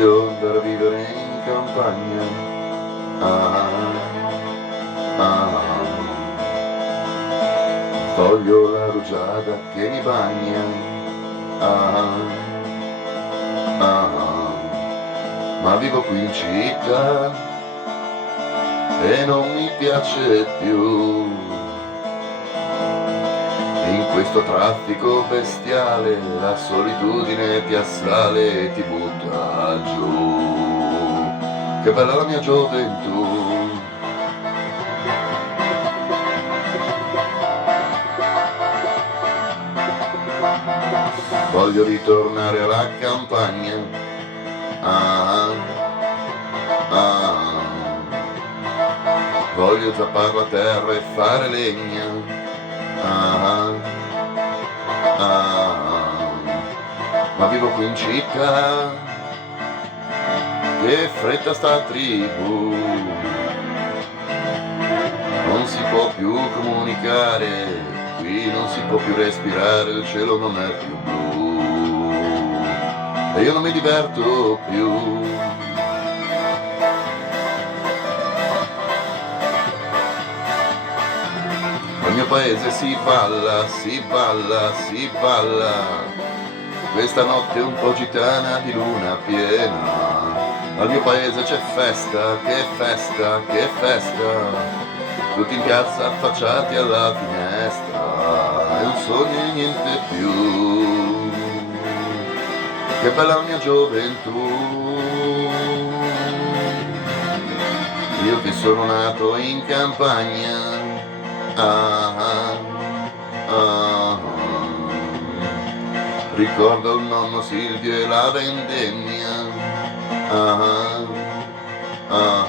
Voglio andare a vivere in campagna. Ah, ah. Voglio la rugiada che mi bagna. Ah, ah. Ma vivo qui in città e non mi piace più. In questo traffico bestiale la solitudine ti assale e ti butta giù. Che bella la mia gioventù. Voglio ritornare alla campagna. Ah, ah. Voglio zappare la terra e fare legna. Ah, ah. Ma vivo qui in città, che fretta sta tribù. Non si può più comunicare, qui non si può più respirare, il cielo non è più blu e io non mi diverto più. Nel mio paese si balla, si balla, si balla, questa notte un po' gitana di luna piena. Al mio paese c'è festa, che festa, che festa, tutti in piazza affacciati alla finestra, è un sogno e niente più. Che bella la mia gioventù, io che sono nato in campagna. Ah, ah, ah. Ricordo il nonno Silvio e la vendemmia. Ah, ah.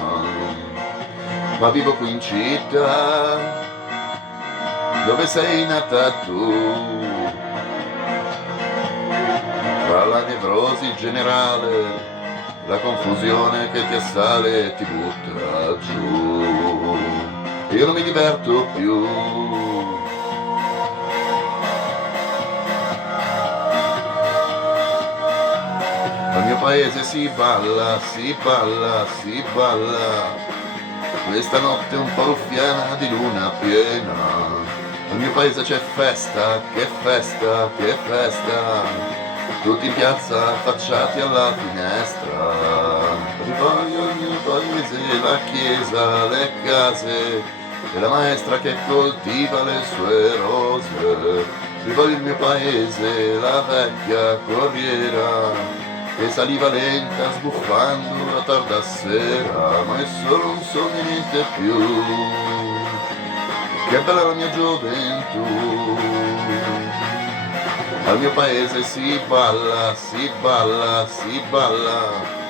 Ma vivo qui in città, dove sei nata tu, tra la nevrosi generale, la confusione che ti assale e ti butta giù. Io non mi diverto più. Al mio paese si balla, si balla, si balla, questa notte un po' ruffiana di luna piena. Al mio paese c'è festa, che festa, che festa, tutti in piazza affacciati alla finestra. Rivoglio il mio paese, la chiesa, le case e la maestra che coltiva le sue rose. Rivoglio il mio paese, la vecchia corriera che saliva lenta sbuffando la tarda sera, ma è solo un sogno e niente più. Che bella la mia gioventù. Al mio paese si balla, si balla, si balla,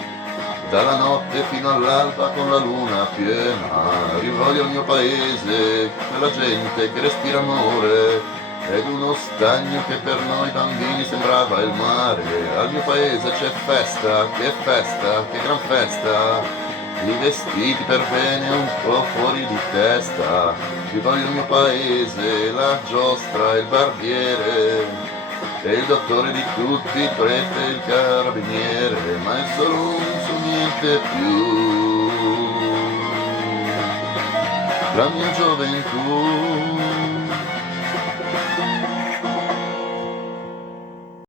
dalla notte fino all'alba con la luna piena. Rivoglio il mio paese, quella gente che respira amore, ed uno stagno che per noi bambini sembrava il mare. Al mio paese c'è festa, che gran festa, i vestiti per bene un po' fuori di testa. Rivoglio il mio paese, la giostra, il barbiere, e il dottore di tutti, il prete e il carabiniere, ma è solo un su niente più. La mia gioventù.